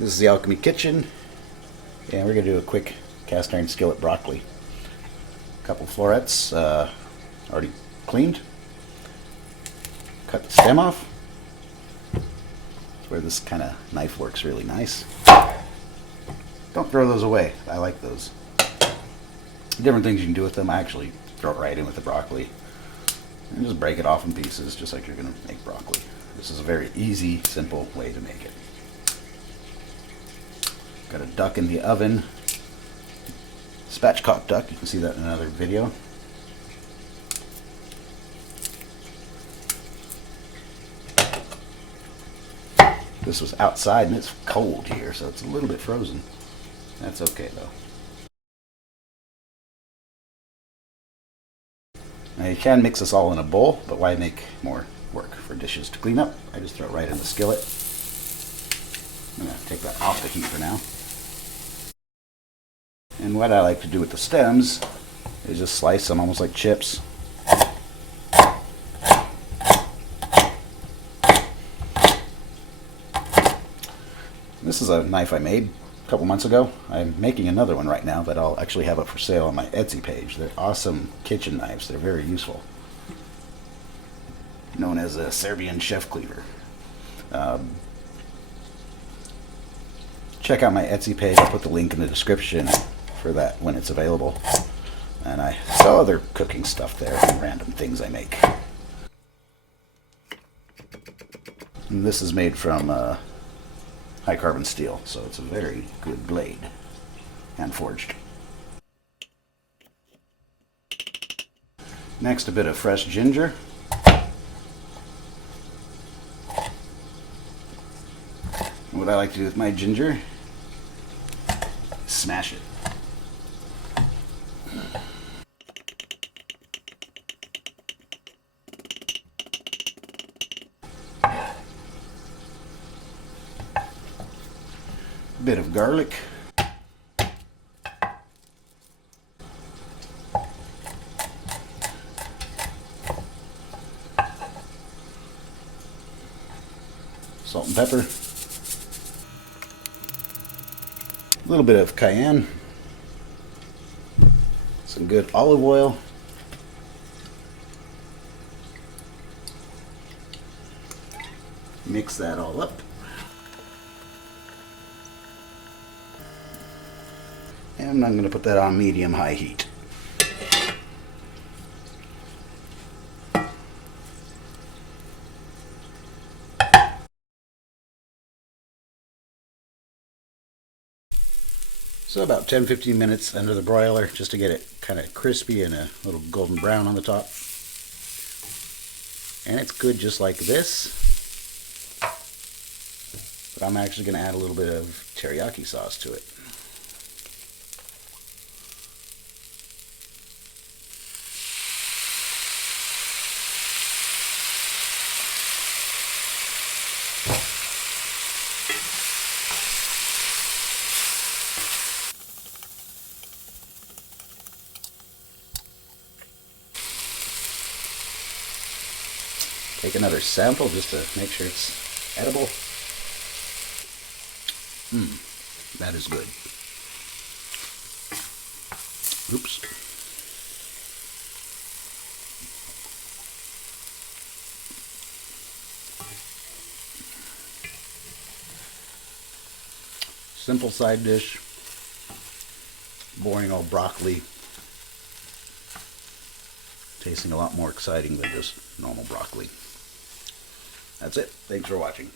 This is the Alchemy Kitchen, and we're going to do a quick cast iron skillet broccoli. A couple florets already cleaned. Cut the stem off. That's where this kind of knife works really nice. Don't throw those away. I like those. Different things you can do with them. I actually throw it right in with the broccoli and just break it off in pieces, just like you're going to make broccoli. This is a very easy, simple way to make it. Got a duck in the oven. Spatchcock duck. You can see that in another video. This was outside and it's cold here, so it's a little bit frozen. That's okay though. Now you can mix this all in a bowl, but why make more work for dishes to clean up? I just throw it right in the skillet. I'm going to take that off the heat for now. And what I like to do with the stems is just slice them almost like chips. This is a knife I made a couple months ago. I'm making another one right now, but I'll actually have it for sale on my Etsy page. They're awesome kitchen knives. They're very useful. Known as a Serbian chef cleaver. Check out my Etsy page. I'll put the link in the description for that when it's available. And I sell other cooking stuff there and random things I make. And this is made from high carbon steel, so it's a very good blade, hand forged. Next, a bit of fresh ginger. What I like to do with my ginger is smash it. A bit of garlic. Salt and pepper. A little bit of cayenne. Some good olive oil. Mix that all up. And I'm going to put that on medium-high heat. So about 10-15 minutes under the broiler just to get it kind of crispy and a little golden brown on the top. And it's good just like this. But I'm actually going to add a little bit of teriyaki sauce to it. Take another sample just to make sure it's edible. That is good. Oops. Simple side dish. Boring old broccoli. Tasting a lot more exciting than just normal broccoli. That's it. Thanks for watching.